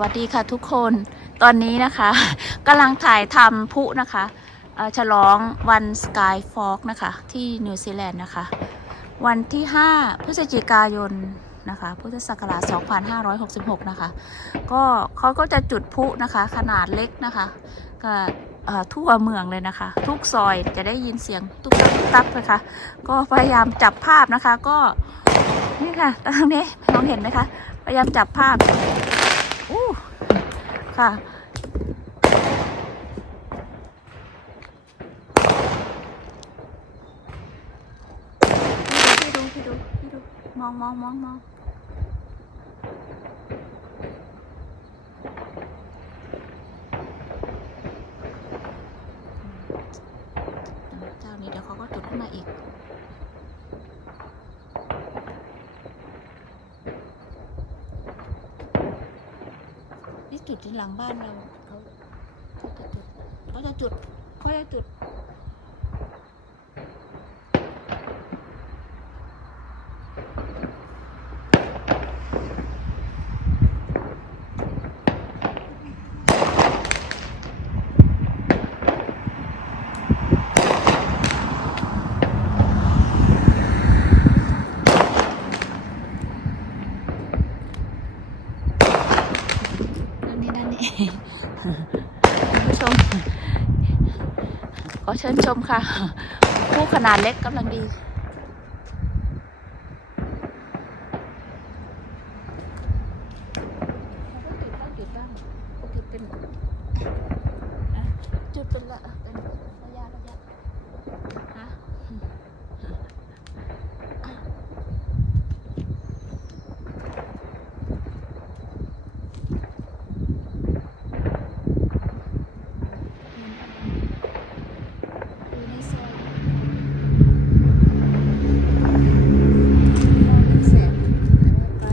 วัสดีค่ะทุกคนตอนนี้นะคะกำลังถ่ายทำพุนะคะฉลองวันสกายฟอกนะคะ ที่นิวซีแลนด์นะคะ วันที่ 5 พฤศจิกายนนะคะพุทธศักราช 2566 นะคะ ก็เขาก็จะจุดพุนะคะ ขนาดเล็กนะคะก็ทั่วเมืองเลยนะคะ ทุกซอยจะได้ยินเสียงตุ๊กตับตุ๊กตับเลยค่ะก็พยายามจับภาพนะคะก็นี่ค่ะตรงนี้มองเห็นไหมคะพยายามจับภาพ ค่ะ พี่ดูพี่ดูพี่ดูมองมองมองมองเจ้านี้เดี๋ยวเขาก็จุดขึ้นมาอีก นี่ จุดที่หลังบ้านเราเขาเขาจะจุดเขาจะจุดเขาจะจุดานนี้ด้านนี้ คุณ ผู้ชมขอเชิญชมค่ะ คู่ขนาดเล็กกำลังดีบ้างจุดเป็นอะจุดเป็นละเป็นระยะระยะฮะ อยู่ในซอยแสงไป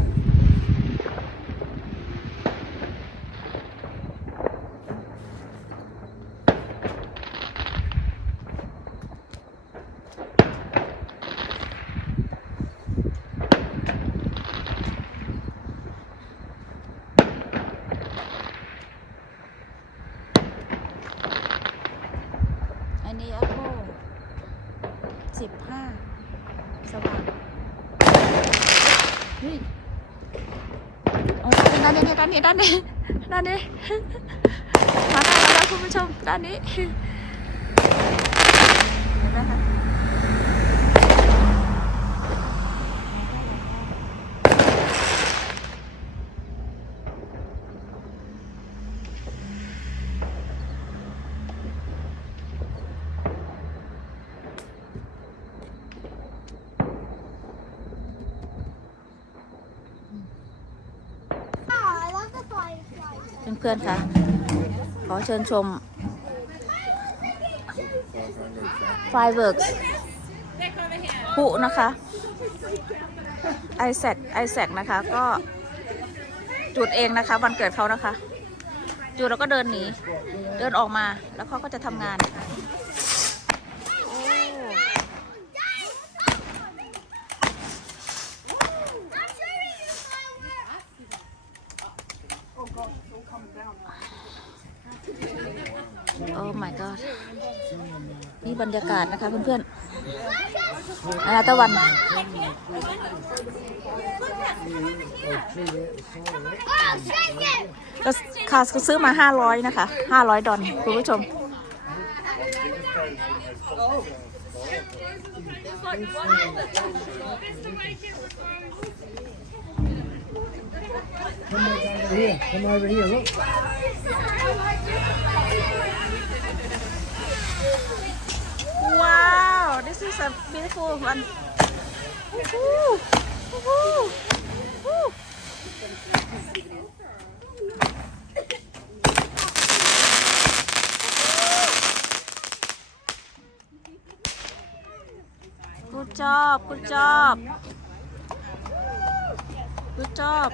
อันนี้ Apple สิบห้าสว่างเฮ้ยโอ้ยด้า นี้ด้านนี้ด้านนี้ด้านนี้มาได้แล้วคุณผู้ชมด้านนี้เห็นไหมคะ เพื่อนๆค่ะ ขอเชิญชมไฟเวิร์กผู้นะคะไอแซกไอแซกนะคะ ก็จุดเองนะคะ วันเกิดเขานะคะ จุดแล้วก็เดินหนี เดินออกมาแล้วเขาก็จะทำงาน my god นี่บรรยากาศนะคะเพื่อนๆอาณาตะวัน ก็ค่ะก็ซื้อมา 500 นะคะ 500 ดอลคุณผู้ชม Come over here. Come over here. Look. Wow, this is a beautiful one. Woohoo! Woohoo! Woo! Good job, good job. Good job.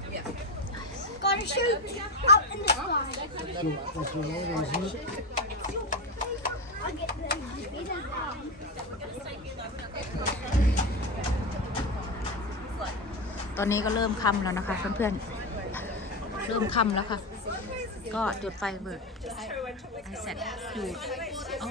going shoot up in the sky. ตอนนี้ก็เริ่มค่ำแล้วนะคะเพื่อนๆ เริ่มค่ำแล้วค่ะ ก็จุดไฟเบิร์ดไอเสร็จอยู่อ๋อ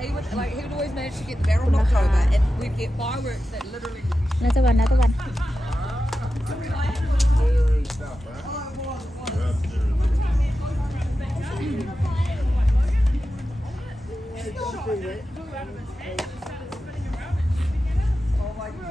he would like he would always manage to get the barrel knocked over, and we'd get fireworks that literally. Another one, another one. Oh my God.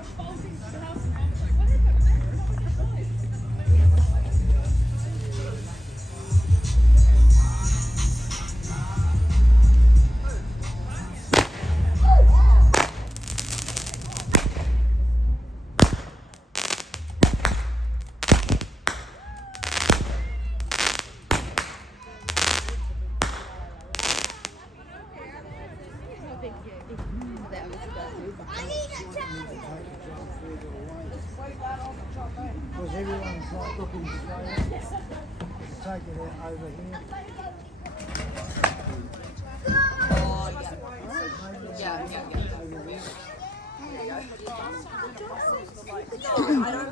because everyone's like looking I don't to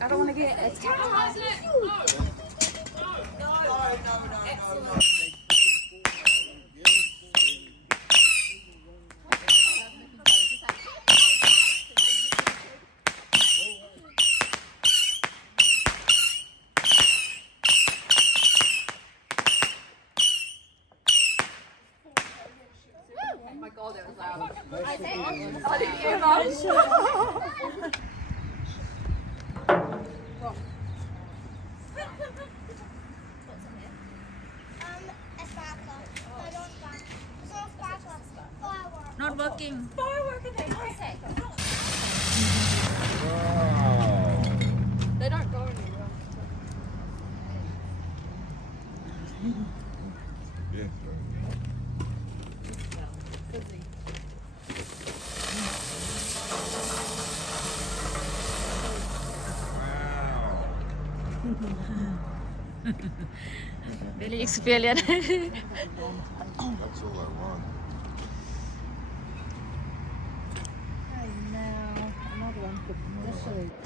at a want to get attacked. No, no, no, no, no. Firework. not working They don't go anywhere. very experience That's all I want. 这是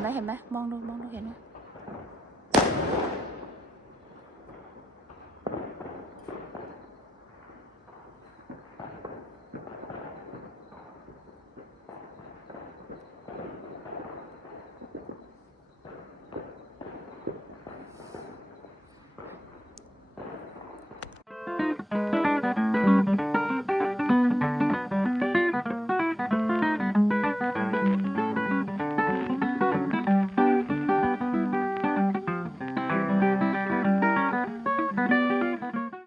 นไหมเห็นไหมมองดูมองดูเห็นไหม